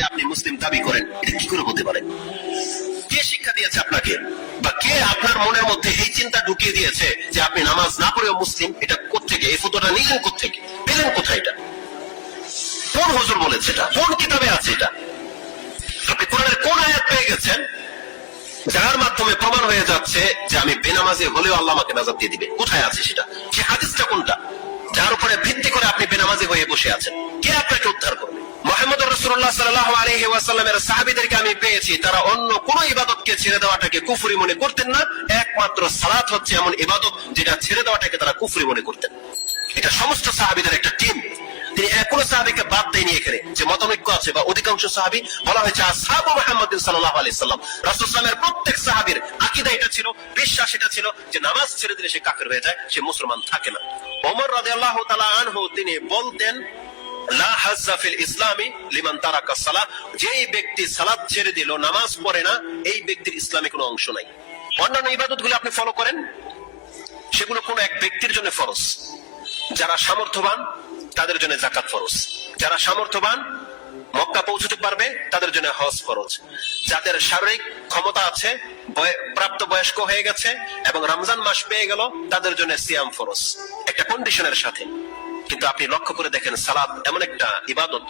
সালাতে আপনি মুসলিম দাবি করেন, এটা কি করে হতে পারে? কে শিক্ষা দিয়েছে আপনাকে, বা কে আপনার মনের মধ্যে এই চিন্তা ঢুকিয়ে দিয়েছে যে আপনি নামাজ না পড়েও মুসলিম? এটা কোত্থেকে, এই ফতোয়াটা নিলেন কোত্থেকে, পেলেন কোথায়? এটা কোন হুজুর বলেছে? এটা কোন কিতাবে আছে? এটা আপনি কোরআনের কোন আয়াত পেয়ে গেছেন যার মাধ্যমে প্রমাণ হয়ে যাচ্ছে যে আমি বেনামাজি হলেও আল্লাহ আমাকে নাজাত দিয়ে দিবে? কোথায় আছে সেটা? সে হাদিসটা কোনটা যার উপরে ভিত্তি করে আপনি বেনামাজি হয়ে বসে আছেন? কে আপনাকে উদ্ধার করবে? মুহাম্মদ রাসূলুল্লাহ সাল্লাল্লাহু আলাইহি ওয়াসাল্লামের সাহাবীদেরকে আমি পেয়েছি তারা অন্য কোন ইবাদতকে ছেড়ে দেওয়াটাকে কুফরি মনে করতেন না। একমাত্র সালাত হচ্ছে এমন ইবাদত যেটা ছেড়ে দেওয়াটাকে তারা কুফরি মনে করতেন। এটা সমস্ত সাহাবীদের একটা টিম। তিনি কোন সাহাবীকে বাদ দেয়নি এখানে যে মতানৈক্য আছে বা অধিকাংশ সাহাবী বলা হয়েছে আসহাবু মুহাম্মদ সাল্লাল্লাহু আলাইহি সাল্লাম। রাসূল সাল্লাল্লাহু আলাইহি প্রত্যেক সাহাবীর আকীদা এটা ছিল, বিশ্বাস এটা ছিল যে নামাজ ছেড়ে দিলে সে কাফের হয়ে যায়, সে মুসলমান থাকে না। ওমর রাদিয়াল্লাহু তাআলা আনহু তিনি বলতেন লা হাজ্জা ফিল ইসলামি লিমান তারাকা সালাত, যেই ব্যক্তি সালাত ছেড়ে দিল, নামাজ পড়ে না, এই ব্যক্তির ইসলামে কোনো অংশ নাই। অন্যান্য ইবাদতগুলো আপনি ফলো করেন, সেগুলো কোনো এক ব্যক্তির জন্য ফরজ। যারা সামর্থ্যবান তাদের জন্য যাকাত ফরজ, যারা সামর্থ্যবান মক্কা পৌঁছতে পারবে তাদের জন্য হজ ফরজ, যাদের শারীরিক ক্ষমতা আছে, প্রাপ্ত বয়স্ক হয়ে গেছে এবং রমজান মাস পেয়ে গেল, তাদের জন্য সিয়াম ফরজ, একটা কন্ডিশনের সাথে। কিন্তু আপনি লক্ষ্য করে দেখেন সালাত এমন একটা ইবাদত